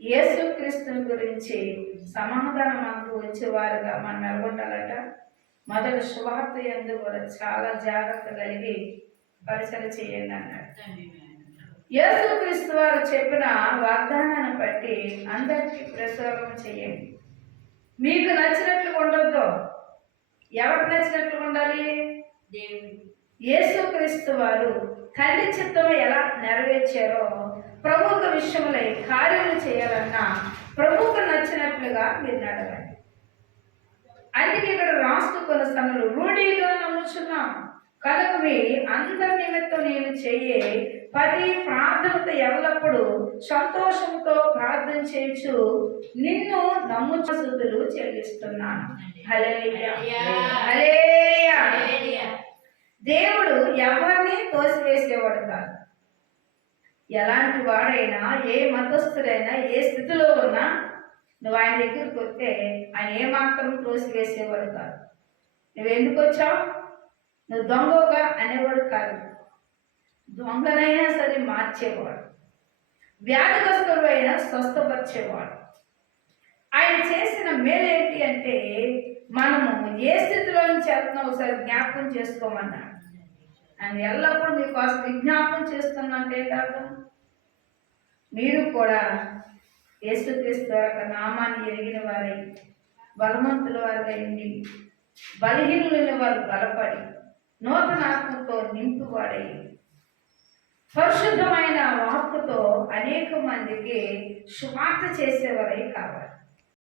యేసుక్రీస్తుని గురించి సమాధానం అంటూ వచ్చేవారుగా మనం నిలబడాలట. మొదటి సువార్త యందు కూడా చాలా జాగ్రత్త కలిగి పరిచయం చేయండి అన్నాడు. యేసుక్రీస్తు వారు చెప్పిన వాగ్దానాన్ని బట్టి అందరికీ ప్రసారం చేయండి. మీకు నచ్చినట్లు ఉండొద్దు. ఎవరికి నచ్చినట్లు ఉండాలి? యేసుక్రీస్తు వారు తండ్రి చిత్తం ఎలా నెరవేర్చారో ప్రభుత్వ విషయంలో కార్యములు చేయాలన్నా ప్రభుకు నచ్చినట్లుగా మీరు నడవండి. అందుకే ఇక్కడ రాస్తూ కొన్ని స్థానాలు రూఢిగా నమ్ముచున్నాం కనుక మీ అందరి నిమిత్తం నేను చెయ్యే పది ప్రార్థనతో ఎల్లప్పుడూ సంతోషంతో ప్రార్థన చేయొచ్చు నిన్ను నమ్ముచు స్తుతులు చెల్లిస్తున్నాను. హల్లెలూయా హల్లెలూయా. దేవుడు ఎవరిని తోసివేసేవాడు కాదు. ఎలాంటి వాడైనా, ఏ మతస్థుడైనా, ఏ స్థితిలో ఉన్నా నువ్వు ఆయన దగ్గరికి వస్తే ఆయన ఏమాత్రం తోసివేసేవాడు కాదు. నువ్వు ఎందుకు వచ్చావు, నువ్వు దొంగగా అనేవాడు కాదు. దొంగనైనా సరే మార్చేవాడు, వ్యాధిగ్రస్తుడు అయినా స్వస్థపరిచేవాడు. ఆయన చేసిన మేలేంటి అంటే మనము ఏ స్థితిలో నుంచి వెళ్తున్నాం ఒకసారి జ్ఞాపకం చేసుకోమన్నాడు. ఆయన ఎల్లప్పుడూ మీకోసం విజ్ఞాపనం చేస్తున్నంటే కాదు, మీరు కూడా యేసుక్రీస్తు యొక్క నామాన్ని ఎరిగిన వారై బలవంతుల వారిగా ఉండి బలహీనులైన వారు బలపడి నూతన ఆత్మతో నింపువాడై పరిశుద్ధమైన వాక్కుతో అనేక మందికి సువార్త చేసేవారై కావాలి.